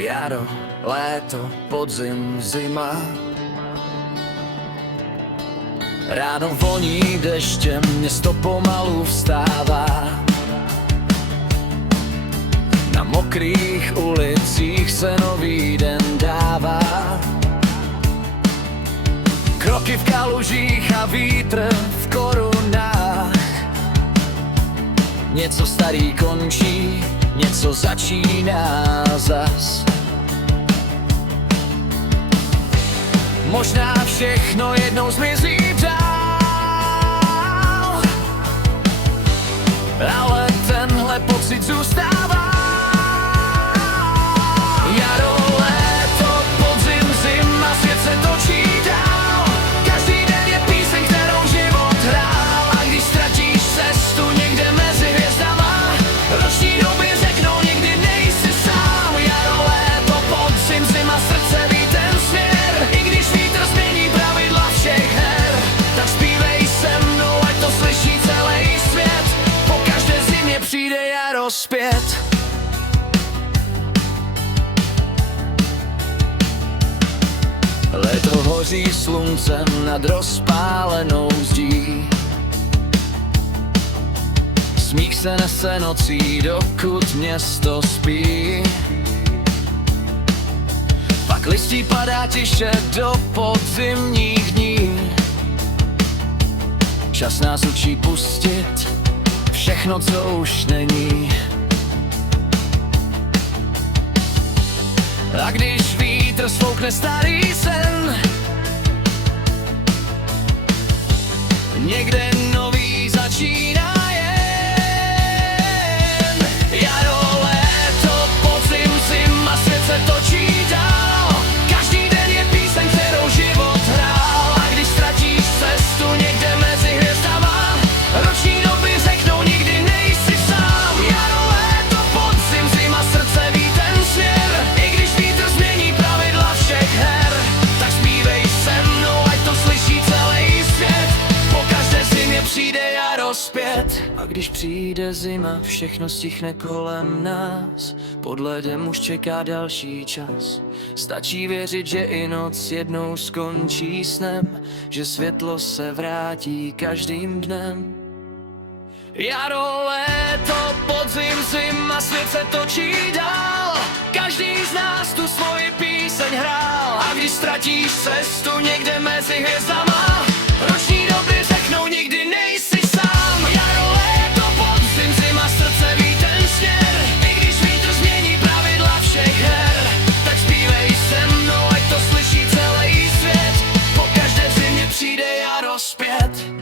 Jaro, léto, podzim, zima. Ráno voní deštěm, město pomalu vstává. Na mokrých ulicích se nový den dává. Kroky v kalužích a vítr v korunách. Něco starý končí, něco začíná zas. Možná všechno jednou zmizí dál, ale tenhle pocit zůstává. Jaro, léto, podzim, zima, svět se točí dál. Každý den je píseň, kterou život hrál. A když ztratíš cestu někde mezi hvězdama, roční doby řeknou, někdy nejsi sám. Jaro, léto, podzim, zima, srdce ví ten směr. I když vítr změní pravidla všech her, tak zpívej se mnou, ať to slyší celý svět. Po každé zimě přijde jaro zpět. Léto hoří sluncem nad rozpálenou zdí. Smích se nese nocí, dokud město spí. Pak listí padá tiše do podzimních dní. Čas nás učí pustit všechno, co už není. A když vítr svoukne starý sen, někde nový začíná jen. Jaro, léto, podzim, zima, svět se točí dál. Každý den je píseň, kterou život hrál. A když ztratíš cestu někde mezi hvězdama, roční doby řeknou, nikdy nejsi sám. Jaro, léto, podzim, zima, srdce ví ten směr. I když vítr změní pravidla všech her, tak zpívej se mnou, ať to slyší celý svět. Po každé zimě přijde jaro zpět. A když přijde zima, všechno stichne kolem nás. Pod ledem už čeká další čas. Stačí věřit, že i noc jednou skončí snem, že světlo se vrátí každým dnem. Jaro, léto, podzim, zima, svět se točí dál. Každý z nás tu svoji píseň hrál. A když ztratíš cestu někde mezi hvězdama, roční doby řeknou, nikdy nejsi sám. Jaro, léto, podzim, zima, srdce ví ten směr. I když vítr změní pravidla všech her, tak zpívej se mnou, ať to slyší celý svět. Po každé zimě přijde jaro zpět.